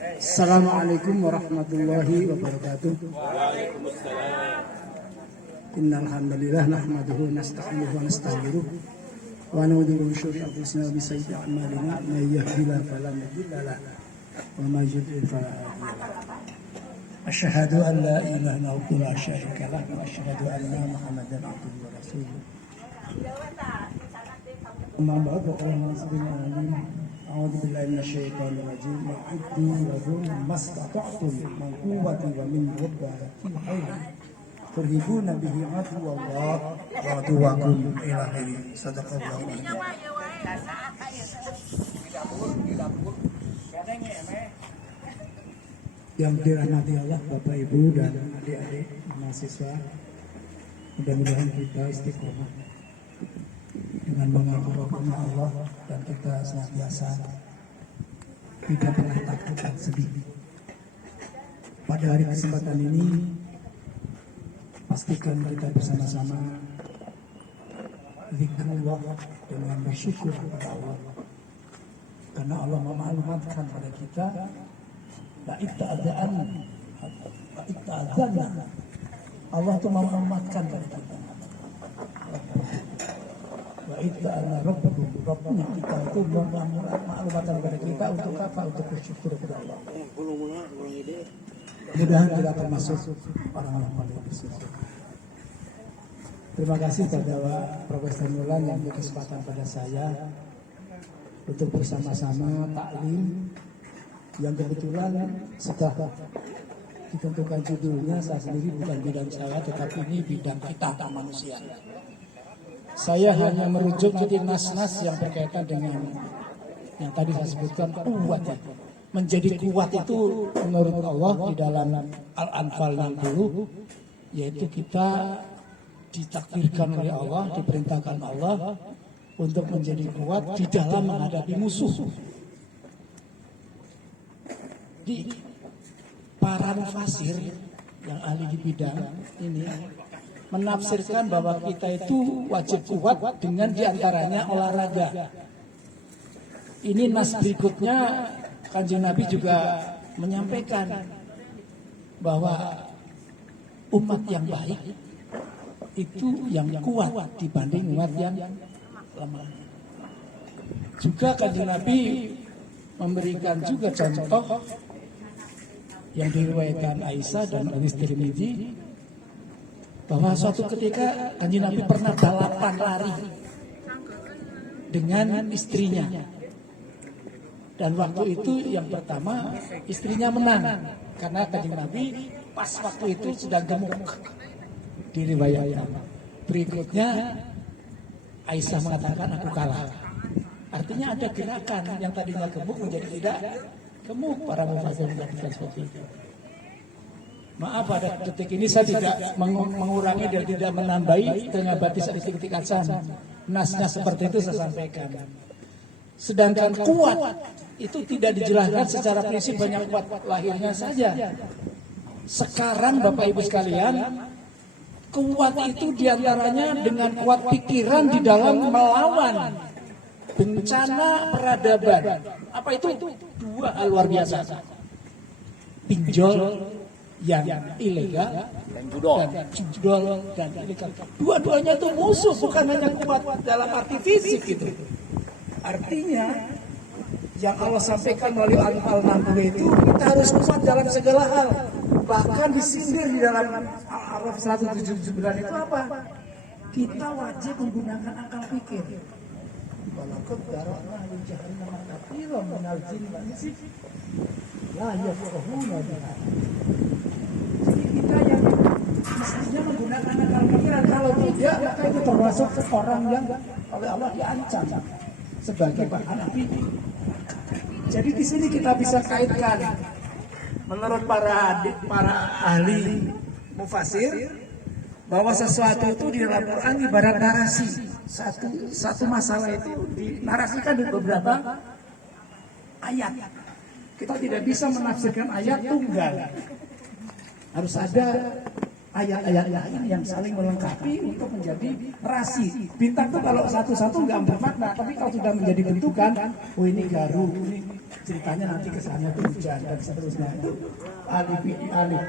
Assalamualaikum warahmatullahi wabarakatuh. Innal hamdalillah nahmaduhu nasta'inuhu wa nastaghfiruh wa na'udzu billahi min syururi anfusina wa min sayyiati a'malina may yahdihillahu fala mudilla lahu wa may yudlil fala hadiya lahu. Asyhadu an la ilaha illallah la syarika lahu wa asyhadu anna Muhammadan abduhu wa rasuluh. Amma ba'du a'udzu billahi minasyaitonir rajim. Wa'iddu lahum mastata'tum min quwwati wa min ribatil khayl turhibuna bihi aduwallah wa aduwakum ila akhirih. Sadaqallahu alazim. Yang dirahmati Allah, Bapak Ibu dan adik-adik mahasiswa, mudah-mudahan kita istiqomah dengan mengaku hukum Allah dan kita senantiasa tidak pernah takut dan sedih. Pada hari kesempatan ini, pastikan kita bersama-sama zikrullah dengan bersyukur kepada Allah, karena Allah memaklumatkan pada kita Allah itu memaklumatkan pada kita Rabbnya kita itu maklumatkan kepada kita untuk apa? Untuk bersyukur kepada Allah. Mudah-mudahan kita termasuk orang yang paling bersyukur. Terima kasih kepada Profesor Mulan yang beri kesempatan pada saya untuk bersama-sama taklim yang kebetulan setelah ditentukan judulnya, saya sendiri bukan bidang saya, tetapi ini bidang kita manusia. Saya hanya merujuk ke nas-nas yang berkaitan dengan yang tadi saya sebutkan, kuat. Menjadi kuat itu menurut Allah di dalam Al-Anfal 60, yaitu kita ditakdirkan oleh Allah, diperintahkan Allah untuk menjadi kuat di dalam menghadapi musuh. Di para mufasir yang ahli di bidang ini menafsirkan bahwa kita itu wajib kuat dengan diantaranya olahraga. Ini nas berikutnya Kanjeng Nabi juga menyampaikan bahwa umat yang baik itu yang kuat dibanding umat yang lemah. Juga Kanjeng Nabi memberikan juga contoh yang diriwayatkan Aisyah dan hadis Tirmidzi, bahwa suatu ketika Kanjeng Nabi pernah balapan lari dengan istrinya. Dan waktu itu yang pertama istrinya menang, karena Kanjeng Nabi pas waktu itu sedang gemuk. Diriwayatkan. Berikutnya Aisyah mengatakan aku kalah. Artinya ada gerakan yang tadinya gemuk menjadi tidak gemuk. Para mufasir mengatakan seperti itu. Maaf, pada detik ini saya tidak mengurangi dan tidak menambahi dengan batis titik-titik azan. Nas-nas seperti itu saya sampaikan. Sedangkan kuat itu tidak dijelaskan secara prinsip hanya kuat lahirnya saja. Sekarang Bapak Ibu sekalian, kuat itu diantaranya dengan kuat pikiran di dalam melawan bencana peradaban. Apa itu? Dua hal luar biasa. Pinjol yang ilegal dan judol dan ilegal. Dua-duanya itu musuh, bukan hanya kuat dalam arti fisik gitu. Artinya yang Allah sampaikan melalui Al-Anfal 60 itu kita harus kuat dalam segala hal. Bahkan disindir di dalam Al-Araf 179 itu apa? Kita wajib menggunakan akal pikir. Walaqad dara'na li jahannama katsiran minal jinni wal insi la yafqahuna biha. Jadi kita yang mestinya menggunakan akal pikiran, kalau tidak maka itu termasuk orang yang oleh Allah diancam sebagai bahan api. Jadi di sini kita bisa kaitkan menurut para ahli mufasir bahwa sesuatu itu di dalam Quran ibarat narasi. Satu masalah itu dinarasikan di beberapa ayat. Kita tidak bisa menafsirkan ayat tunggal. Harus ada ayat-ayat lain yang saling melengkapi untuk menjadi narasi. Bintang itu kalau satu-satu nggak bermakna, tapi kalau sudah menjadi bentukan, oh ini garu, ini ceritanya nanti kesannya itu hujan dan seterusnya. Itu alif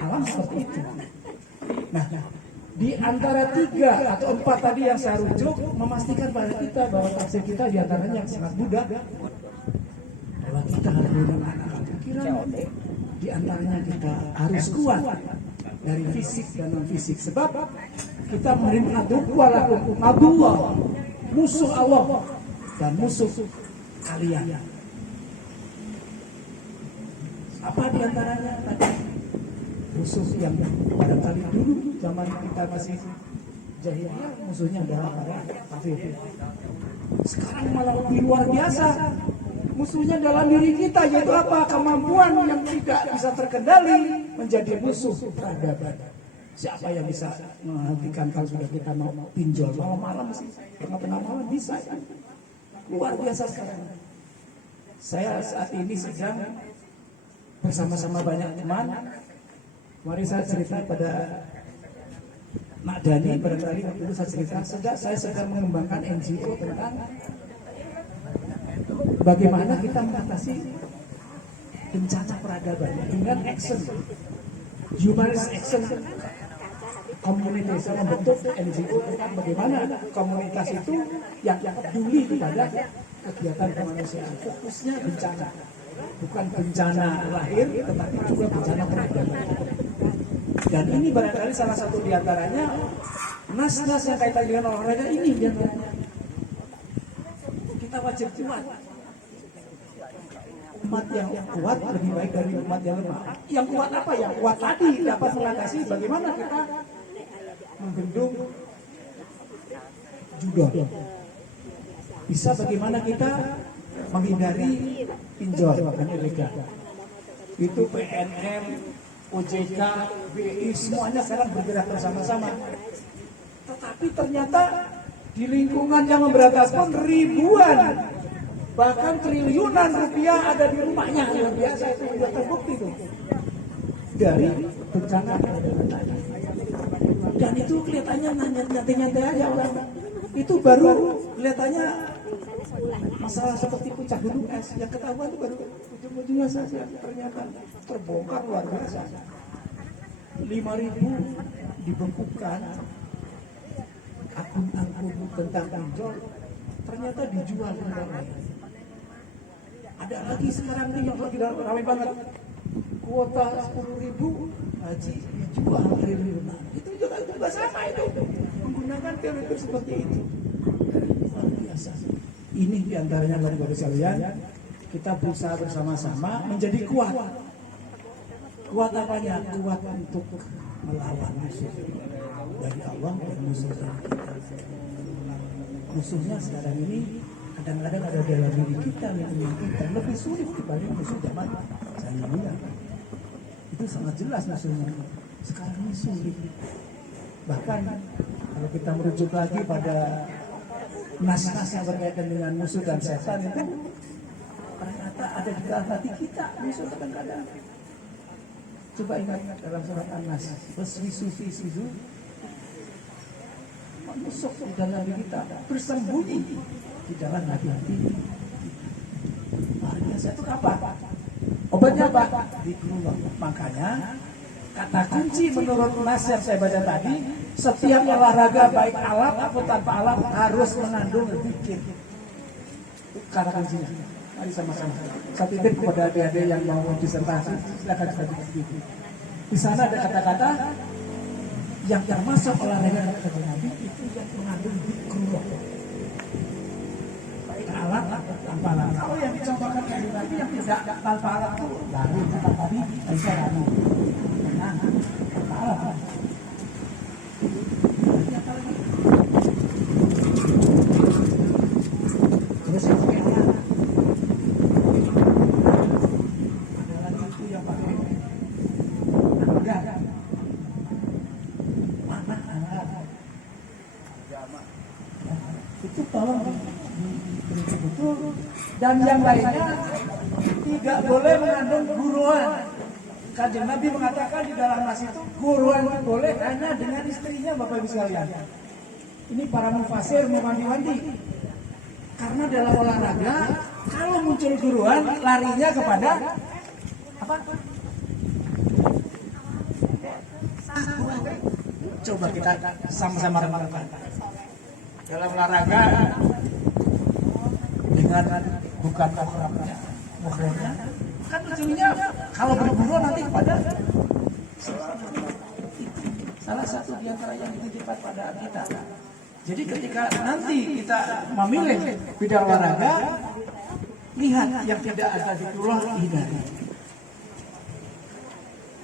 alam seperti itu. Nah, di antara 3 atau 4 tadi yang saya rujuk memastikan pada kita bahwa tafsir kita di antaranya yang sangat mudah, bahwa kita harus menggunakan pikiran. Di antaranya kita harus kuat dari fisik dan non fisik, sebab kita menerima aduwwah, musuh Allah dan musuh kalian. Apa di antaranya tadi? Musuh yang barangkali dulu zaman kita masih jahiliyah musuhnya adalah para kafir. Sekarang malah lebih luar biasa. Musuhnya dalam diri kita, yaitu apa? Kemampuan yang tidak bisa terkendali menjadi musuh peradaban. Siapa yang bisa menghentikan kalau sudah kita mau pinjol malam-malam sih, tengah-tengah malam bisa ya? Luar biasa sekarang. Saya saat ini sedang bersama-sama banyak teman. Mari saya cerita pada Mak Dani, barangkali waktu itu saya cerita, saya sedang mengembangkan NGO tentang bagaimana kita mengatasi bencana peradaban dengan action, humanist action community. Saya membentuk NGO tentang bagaimana komunitas itu yang peduli kepada kegiatan kemanusiaan. Fokusnya bencana, bukan bencana lahir, tetapi juga bencana peradaban. Dan ini barangkali salah satu diantaranya nas-nas yang kaitan dengan olahraga ini diantaranya. Kita wajib kuat. Umat yang kuat lebih baik dari umat yang lemah. Yang kuat apa? Yang kuat tadi dapat mengatasi bagaimana kita membendung juga. Bisa bagaimana kita menghindari pinjol bahkan ilegal. Itu PNM, OJK, BI semuanya sekarang bergerak bersama-sama. Tetapi ternyata di lingkungan yang memberantas pun ribuan bahkan triliunan rupiah ada di rumahnya. Luar biasa, itu sudah terbukti tuh dari bencana. Dan itu kelihatannya nyantai-nyantai aja orang. Itu baru kelihatannya masalah seperti puncak gunung es, yang ketahuan itu baru ujung-ujungnya saja. Ternyata terbongkar luar biasa. 5.000 dibekukan akun-akun tentang pinjol, ternyata dijual ke orang lain. Ada lagi sekarang nih yang lagi ramai banget, kuota 10.000 haji dijual triliunan. Itu juga sama itu, menggunakan teori seperti itu. Luar biasa. Ini diantaranya bapak-bapak sekalian, kita berusaha bersama-sama menjadi kuat. Kuat apanya? Kuat untuk melawan musuh dari Allah dan musuh dari kita. Musuhnya sekarang ini kadang-kadang ada dalam diri kita yang lebih sulit dibanding musuh zaman jahiliyah. Itu sangat jelas musuhnya. Sekarang ini sulit. Bahkan kalau kita merujuk lagi pada nas-nas yang berkaitan dengan musuh dan setan itu ternyata ada di dalam hati kita musuh kadang-kadang. Coba ingat dalam surat An-Nas, waswisu menusuk di dalam diri kita, bersembunyi di dalam hati-hati. Luar biasa. Itu kapan? Obatnya apa? Zikrullah. Makanya kata kunci menurut nas yang saya baca tadi, setiap olahraga baik alat atau tanpa alat harus mengandung zikir. Kata kuncinya. Mari sama-sama. Saya titip kepada adik-adik yang mau disertasi, silakan sedikit. Di sana ada kata-kata yang termasuk olahraga kata Nabi itu yang mengandung zikrullah. Baik alat atau tanpa alat. Kalau yang dicontohkan dari Nabi yang tidak tanpa alat itu lari kata tadi, bisa lari. Tenang, tanpa alat. Terus yang pakai alat. Itu tolong betul. Dan yang lainnya tidak boleh mengandung guruan. Kanjeng Nabi mengatakan di dalam nas itu guruan boleh hanya dengan istrinya, Bapak Ibu sekalian. Ini para mufasir mewanti-wanti. Karena dalam olahraga Kalau muncul guruan, larinya kepada apa? Coba kita sama-sama renungkan. Dalam olahraga dengan bukan muhrimnya, kan ujungnya kalau berburu nanti kepada salah satu di antara yang dititipkan pada kita. Jadi ketika nanti kita memilih bidang olahraga, lihat yang tidak ada di pulau hindari.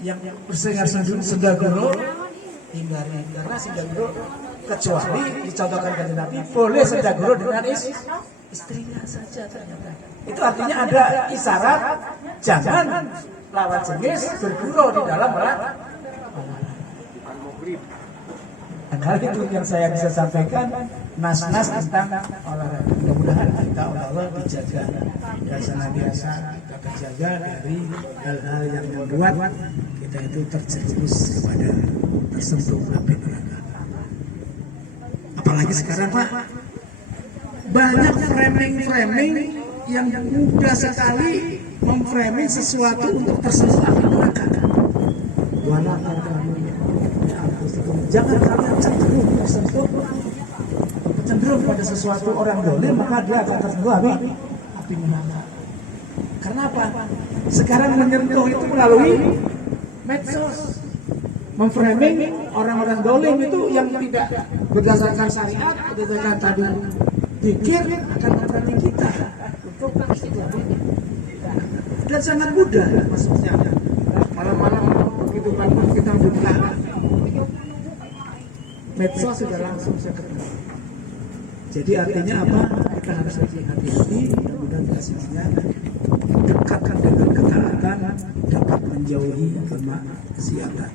Yang bersengar sendaguro hindari, karena sendaguro kecuali dicontohkan dari Nabi boleh sendaguro dengan istrinya saja ternyata. Itu artinya ada isyarat jangan lawan jenis bergurau di dalam olahraga. Hal itu yang saya bisa sampaikan, nas-nas tentang olahraga. Mudah-mudahan kita oleh Allah dijaga dan senantiasa kita terjaga dari hal-hal yang membuat kita itu terjerumus kepada tersentuh api neraka. Apalagi sekarang Pak, banyak framing yang mudah sekali memframing sesuatu untuk tersentuh api neraka. Jangan kalian cenderung pada sesuatu orang dolim, maka dia akan tersentuh api neraka. Karena apa? Sekarang menyentuh itu melalui medsos, memframing orang-orang dolim itu yang tidak berdasarkan syariat, berdasarkan tadi pikir akan memframing kita untuk dan sangat mudah maksudnya. Malam-malam begitu bangun kita buka medsos sudah langsung saya ketemu. Jadi artinya apa? Kita harus lebih hati-hati. Mudah-mudahan kita semuanya dekatkan dengan ketaatan, dapat menjauhi kemaksiatan.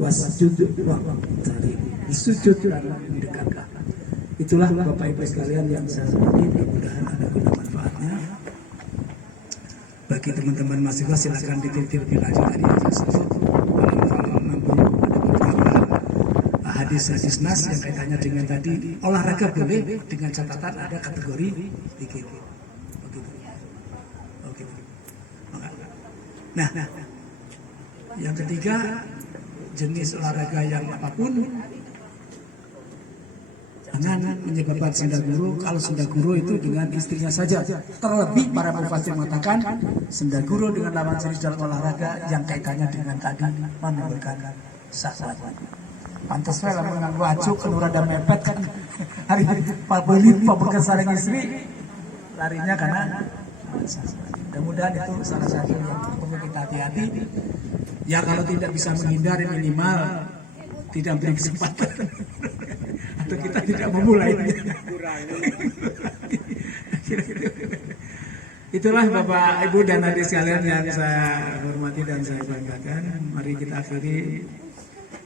Wasjud waqtarib, sujud dan mendekatkan. Itulah Bapak Ibu sekalian yang saya hormati. Mudah-mudahan ada guna manfaatnya. Bagi teman-teman mahasiswa silakan dititir bila ada hadis-hadis nas yang kaitannya dengan tadi olahraga boleh dengan catatan ada kategori zikir. Begitu. Oke. Nah, yang ketiga jenis olahraga yang apapun jangan menyebabkan sendaguro. Kalau sendaguro itu dengan istrinya saja. Terlebih para mufassir mengatakan sendaguro dengan lawan jenis dalam olahraga yang kaitannya dengan tadi menimbulkan syahwat. Pantas lah mengganggu acu kelura dan mepet kan hari Pak Beli Pak berkesaring istri larinya karena mudah-mudahan itu salah satu yang perlu kita hati-hati ya. Kalau tidak bisa menghindari minimal tidak beri kesempatan atau kita tidak memulainya. Itulah Bapak Ibu dan adik sekalian yang saya hormati dan saya banggakan. Mari kita akhiri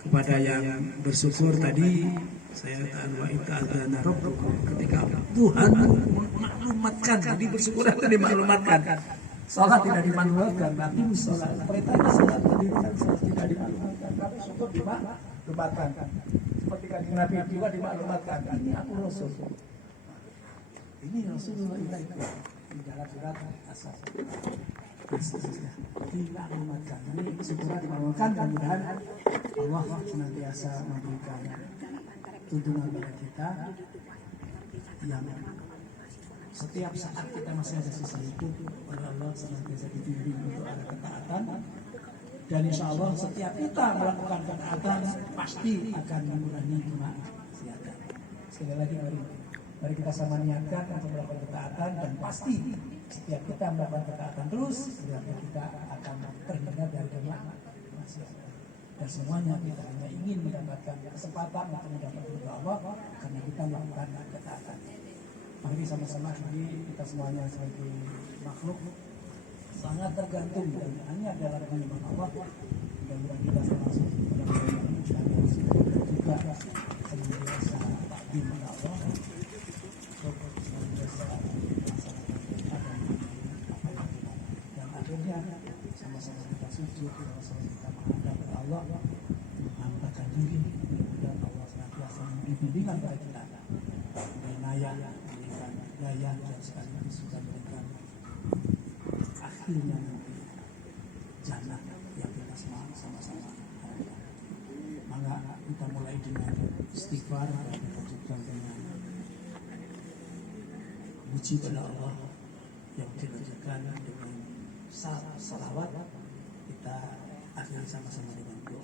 kepada yang bersyukur tadi. Saya ketika Tuhan maklumatkan, tadi bersyukur itu dimaklumatkan. Salat tidak dimaklumatkan, tapi salat perintahnya salat tidak dimaklumatkan, tapi syukur dimaklumatkan. Seperti kanjeng Nabi juga dimaklumatkan, ini aku Rasul. Ini Rasulullah itu di dalam surat As-Saff. Dimaklumatkan, ini syukur dimaklumatkan. Mudah-mudahan Allah senantiasa memberikan tuntunan kepada kita yang setiap saat kita masih ada sisa hidup oleh Allah senantiasa dibimbing untuk ada ketaatan, dan insya Allah setiap kita melakukan ketaatan pasti akan mengurangi kemaksiatan. Sekali lagi mari kita sama niatkan untuk melakukan ketaatan, dan pasti setiap kita melakukan ketaatan terus berarti kita akan terhindar dari kemaksiatan. Dan semuanya kita hanya ingin mendapatkan kesempatan untuk mendapatkan ridha Allah karena kita melakukan ketaatan. Mari sama-sama kita semuanya sebagai makhluk sangat tergantung dan hanya dalam kehendak Allah. Mudah-mudahan kita termasuk mudah-mudahan juga senantiasa takdim Allah untuk senantiasa dan akhirnya sama-sama kita sujud, sama-sama kita menghadap Allah, menghambakan diri. Mudah-mudahan Allah senantiasa memberi bimbingan kepada kita, memberi naya, memberikan daya, dan sekaligus juga memberikan kita mulai dengan istighfar dan lanjutkan dengan puji pada Allah, yang dilanjutkan dengan salawat. Kita akhiri sama-sama dengan doa.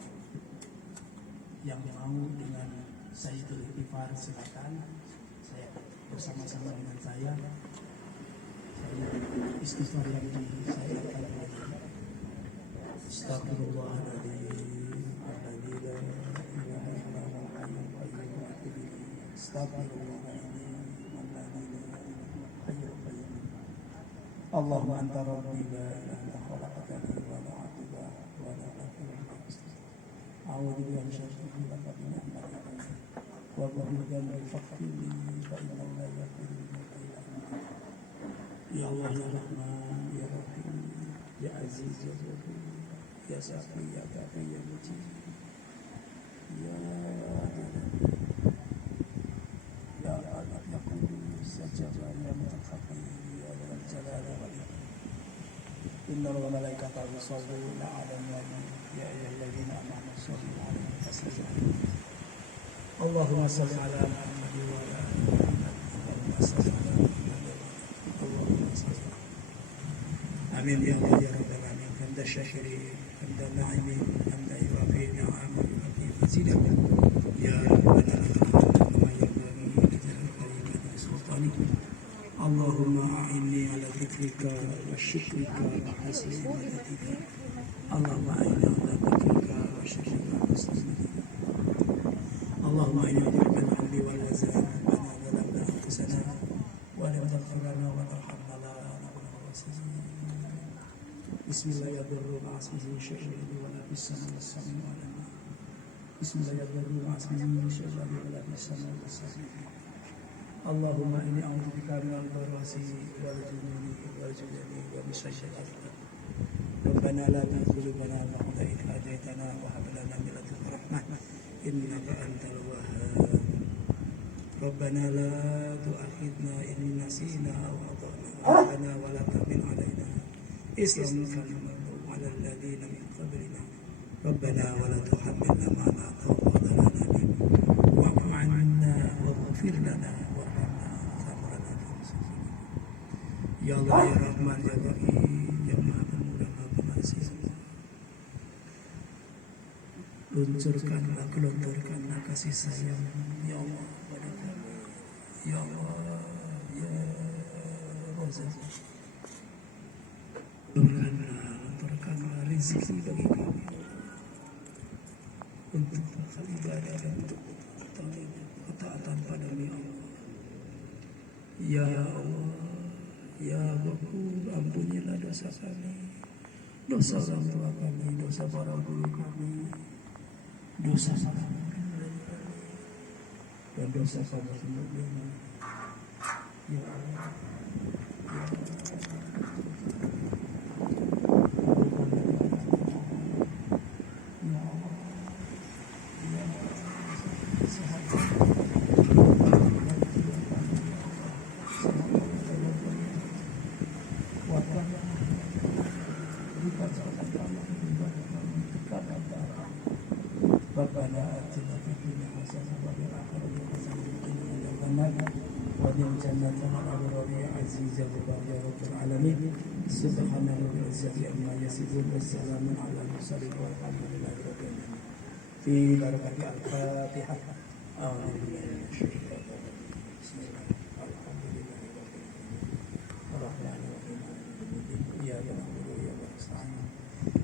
Yang mau dengan Sayyidul Istighfar silakan, saya bersama-sama dengan saya istighfar yang saya akan mulai. Astagfirullahaladzim, alladzi la ilaha illa huwal hayyul qayyum wa atubu ilaih. Astagfirullahaladzim, alladzi la ilaha illa huwal hayyul qayyum. Allahumma anta rabbi la ilaha illa khalaqtani wa la a'budu wa la aghfiru lak. A'udzu bika min syarri ma sana'tu wa bika min faqri fa innahu la yaghfiru illa anta. Ya Allah ya Rahman ya Rahim ya Aziz ya Ghafur ya Shafi ya Kafi ya Mujib ya ya Allah ya Qudus ya Jabbar ya Mutakabbir ya Dzal Jalali wal Ikram. Inna wa malaikatahu yusholluna 'alan nabi ya ayyuhalladzina amanu shollu 'alaihi wa sallimu. Allahumma shalli 'ala Muhammad wa 'ala ali Muhammad wa sallim. Amin ya Allah ya Rabbal alamin. Hamda syakirin, hamda na'imin, hamda yuwafi ni'amahu wa yuwafi mazidah. Ya Rabbana lakal ma yanbaghi li jalali kalimati sultanik. Allahumma a'inni ala dzikrika wa syukrika wa husni ibadatika. Allahumma a'inni ala dzikrika wa syukrika wa husni ibadatika. Allahumma inni a'udzu bika min al-'adli wal wazn. Rabbana zalamna anfusana wa lam taghfir lana wa tarhamna lanakunanna minal khasirin. Bismillahirrahmanirrahim. Asmihi syai'in wa la bisana was-sami wa la. Bismillahirrahmanirrahim. Asmihi syai'in wa la bisana was-sami. Allahumma inni a'udzu bika minal barasi wal jununi wal judani wa min syarri al-ghasib. Rabbana la tuzigh qulubana ba'da idh hadaytana wa hab lana min ladunka rahmah innaka antal wahhab. Rabbana la tu'akhidna in nasina aw akhtana. Rabbana wa la tahmil 'alaina isran kama hamaltahu 'ala alladhina min qablina. Rabbana wa la tuhammilna ma la taqata lana bihi wa'fu 'anna waghfir lana warhamna anta maulana fansurna. Ya Allah ya Rahman ya Rahim ya Maha Pemurah Maha Pengasih. Luncurkanlah, gelontorkanlah kasih sayang ya Allah pada kami. Ya Allah ya Razak, lunturkanlah rezeki bagi kami untuk ibadah dan untuk ketaatan padamu ya Allah. Ya Allah ya Ghafur, ampunilah dosa kami, dosa orang tua kami, dosa para guru kami, dosa kami dan dosa kami sendiri. Ya Allah, ya Rabbana atina fid dunya hasanah wa fil akhirati hasanah wa qina adzabannar wa qina jannatan al-abrar ya aziz ya ghafur ya rabbal alamin. Subhana rabbil izzati amma yasifun wa salamun ala mursalin walhamdulillahi rabbil alamin. Fi barakati al-Fatihah. A'udzu billahi minasy syaithanir rajim. Bismillahirrahmanirrahim. Alhamdulillahi rabbil alamin. Arrahmanir rahim. Iyyaka na'budu wa iyyaka nasta'in.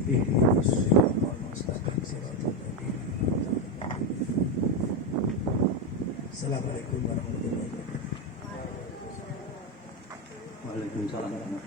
Ihdinas siratal mustaqim siratal ladzina Assalamualaikum warahmatullahi wabarakatuh. Waalaikumsalam.